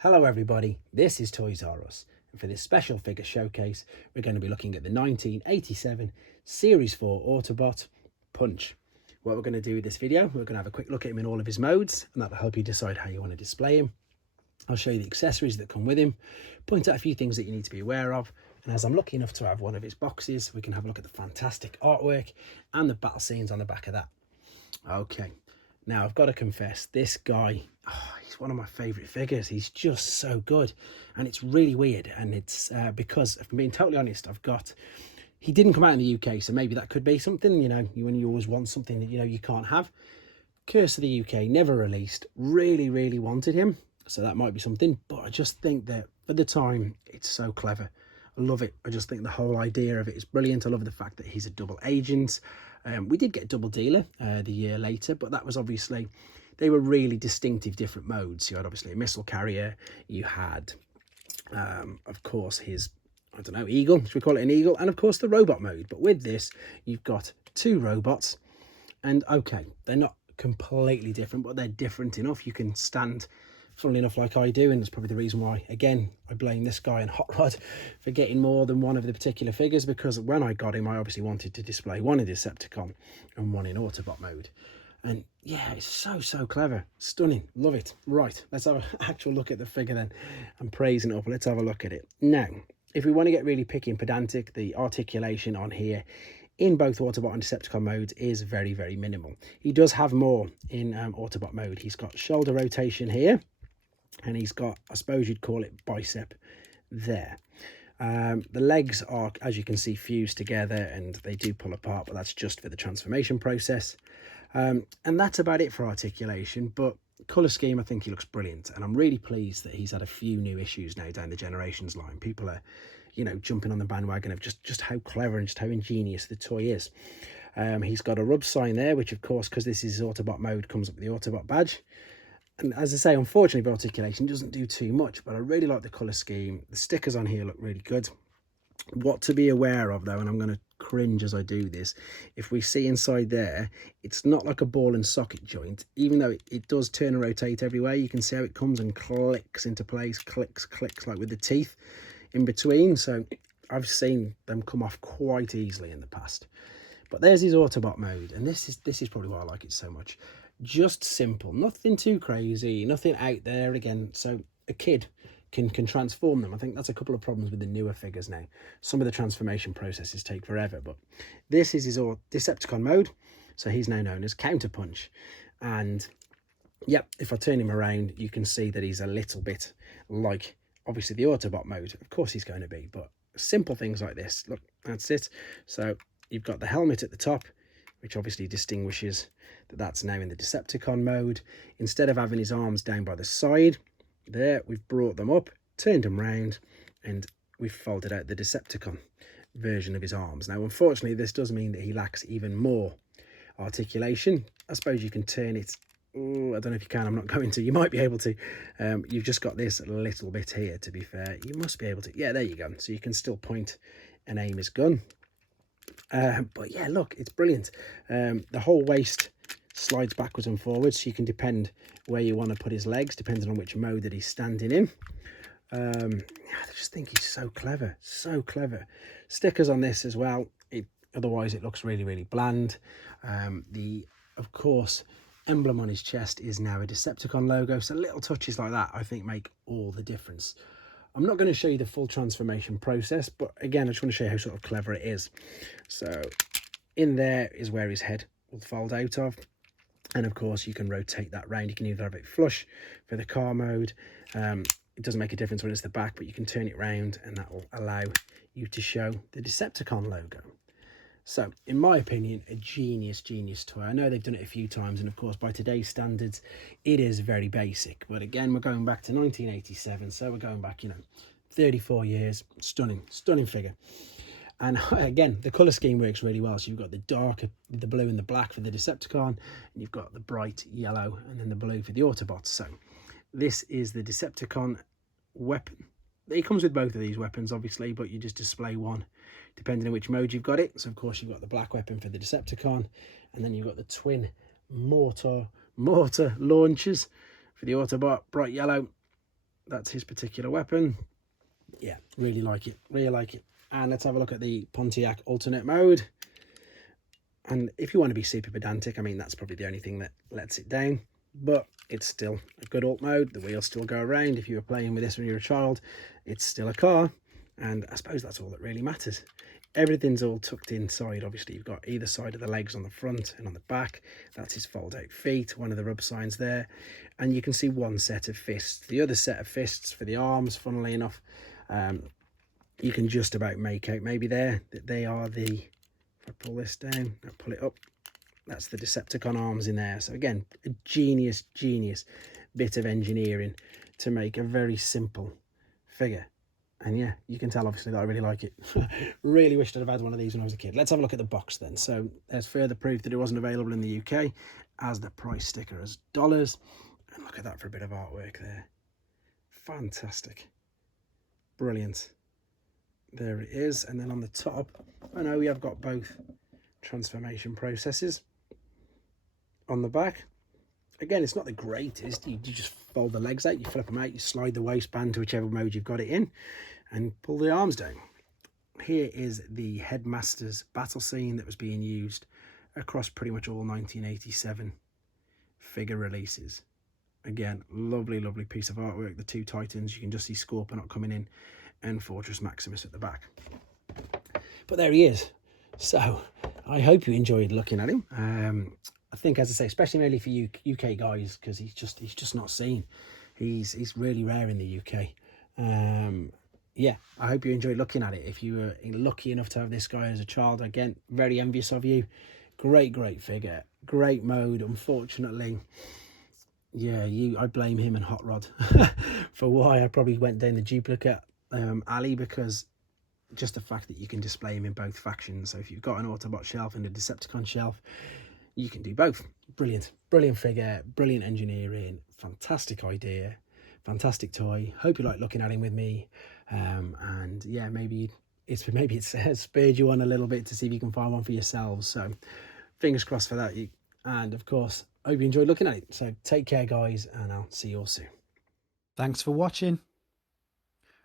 Hello everybody, this is Toys R Us, and for this special figure showcase we're going to be looking at the 1987 Series 4 Autobot Punch. What we're going to do with this video, we're going to have a quick look at him in all of his modes, and that'll help you decide how you want to display him. I'll show you the accessories that come with him, point out a few things that you need to be aware of, and as I'm lucky enough to have one of his boxes, we can have a look at the fantastic artwork and the battle scenes on the back of that. Okay, now I've got to confess, this guy, he's one of my favourite figures. He's just so good, and it's really weird, and it's because, if I'm being totally honest, he didn't come out in the UK, so maybe that could be something, you know, when you always want something that, you know, you can't have. Curse of the UK, never released, really wanted him, so that might be something, but I just think that for the time, it's so clever. I love it. I just think the whole idea of it is brilliant. I love the fact that he's a double agent. We did get a double dealer the year later, but that was obviously, they were really distinctive different modes. You had obviously a missile carrier, you had of course his, I don't know, eagle, should we call it an eagle, and of course the robot mode. But with this you've got two robots, and okay, they're not completely different, but they're different enough you can stand, funnily enough, like I do, and that's probably the reason why, again, I blame this guy and Hot Rod for getting more than one of the particular figures, because when I got him I obviously wanted to display one in Decepticon and one in Autobot mode. And yeah, it's so clever, stunning, love it. Right, let's have an actual look at the figure then. I'm praising it up, let's have a look at it. Now, if we want to get really picky and pedantic, the articulation on here in both Autobot and Decepticon modes is very minimal. He does have more in Autobot mode. He's got shoulder rotation here, and he's got, I suppose you'd call it, bicep there. The legs are, as you can see, fused together, and they do pull apart, but that's just for the transformation process. And that's about it for articulation, but colour scheme, I think he looks brilliant, and I'm really pleased that he's had a few new issues now down the Generations line. People are, you know, jumping on the bandwagon of just how clever and just how ingenious the toy is. He's got a rub sign there, which of course, because this is Autobot mode, comes up with the Autobot badge. And as I say, unfortunately, for articulation doesn't do too much, but I really like the colour scheme. The stickers on here look really good. What to be aware of though, and I'm going to cringe as I do this, if we see inside there, it's not like a ball and socket joint, even though it does turn and rotate everywhere. You can see how it comes and clicks into place, clicks like with the teeth in between. So I've seen them come off quite easily in the past. But there's his Autobot mode, and this is probably why I like it so much. Just simple, nothing too crazy, nothing out there again, so a kid can transform them. I think that's a couple of problems with the newer figures now. Some of the transformation processes take forever, but this is his Decepticon mode, so he's now known as Counterpunch. And yep, if I turn him around, you can see that he's a little bit like, obviously, the Autobot mode. Of course he's going to be, but simple things like this, look, that's it. So you've got the helmet at the top, which obviously distinguishes that that's now in the Decepticon mode. Instead of having his arms down by the side, there, we've brought them up, turned them round, and we've folded out the Decepticon version of his arms. Now, unfortunately, this does mean that he lacks even more articulation. I suppose you can turn it, I don't know if you can, I'm not going to, you might be able to. You've just got this little bit here, to be fair. You must be able to, yeah, there you go. So you can still point and aim his gun. But yeah, look, it's brilliant. The whole waist slides backwards and forwards, so you can depend where you want to put his legs, depending on which mode that he's standing in. I just think he's so clever, so clever. Stickers on this as well. Otherwise it looks really bland. Of course, emblem on his chest is now a Decepticon logo, so little touches like that I think make all the difference. I'm not going to show you the full transformation process, but again, I just want to show you how sort of clever it is. So in there is where his head will fold out of. And of course, you can rotate that round. You can either have it flush for the car mode. It doesn't make a difference when it's the back, but you can turn it round and that will allow you to show the Decepticon logo. So, in my opinion, a genius toy. I know they've done it a few times, and of course, by today's standards, it is very basic. But again, we're going back to 1987, so we're going back, you know, 34 years. Stunning figure. And again, the colour scheme works really well. So you've got the darker, the blue and the black for the Decepticon, and you've got the bright yellow and then the blue for the Autobots. So this is the Decepticon weapon. It comes with both of these weapons, obviously, but you just display one depending on which mode you've got it. So of course you've got the black weapon for the Decepticon, and then you've got the twin mortar launchers for the Autobot, bright yellow, that's his particular weapon. Yeah, really like it, really like it. And let's have a look at the Pontiac alternate mode. And if you want to be super pedantic, I mean, that's probably the only thing that lets it down, but it's still a good alt mode. The wheels still go around. If you were playing with this when you were a child, it's still a car, and I suppose that's all that really matters. Everything's all tucked inside. Obviously, you've got either side of the legs on the front and on the back. That's his fold-out feet, one of the rub signs there. And you can see one set of fists. The other set of fists for the arms, funnily enough, you can just about make out maybe there that they are the, if I pull this down, I'll pull it up, that's the Decepticon arms in there. So again, a genius bit of engineering to make a very simple figure. And yeah, you can tell obviously that I really like it. Really wished I'd have had one of these when I was a kid. Let's have a look at the box then. So there's further proof that it wasn't available in the UK, as the price sticker as dollars. And look at that for a bit of artwork there. Fantastic. Brilliant. There it is. And then on the top, I know we have got both transformation processes. On the back, again, it's not the greatest. You just fold the legs out, you flip them out, you slide the waistband to whichever mode you've got it in, and pull the arms down. Here is the Headmasters battle scene that was being used across pretty much all 1987 figure releases. Again, lovely piece of artwork. The two Titans, you can just see Scorponok coming in, and Fortress Maximus at the back. But there he is. So I hope you enjoyed looking at him. I think, as I say, especially really for you UK guys, because he's just not seen. He's really rare in the UK. Yeah, I hope you enjoyed looking at it. If you were lucky enough to have this guy as a child, again, very envious of you. Great figure, great mode. Unfortunately, yeah, I blame him and Hot Rod for why I probably went down the duplicate alley, because just the fact that you can display him in both factions. So if you've got an Autobot shelf and a Decepticon shelf, you can do both. Brilliant figure, brilliant engineering, fantastic idea, fantastic toy. Hope you like looking at him with me. And yeah, maybe it's spurred you on a little bit to see if you can find one for yourselves. So fingers crossed for that. And of course, hope you enjoyed looking at it. So take care, guys, and I'll see you all soon. Thanks for watching.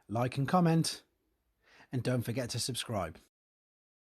Like and comment, and don't forget to subscribe.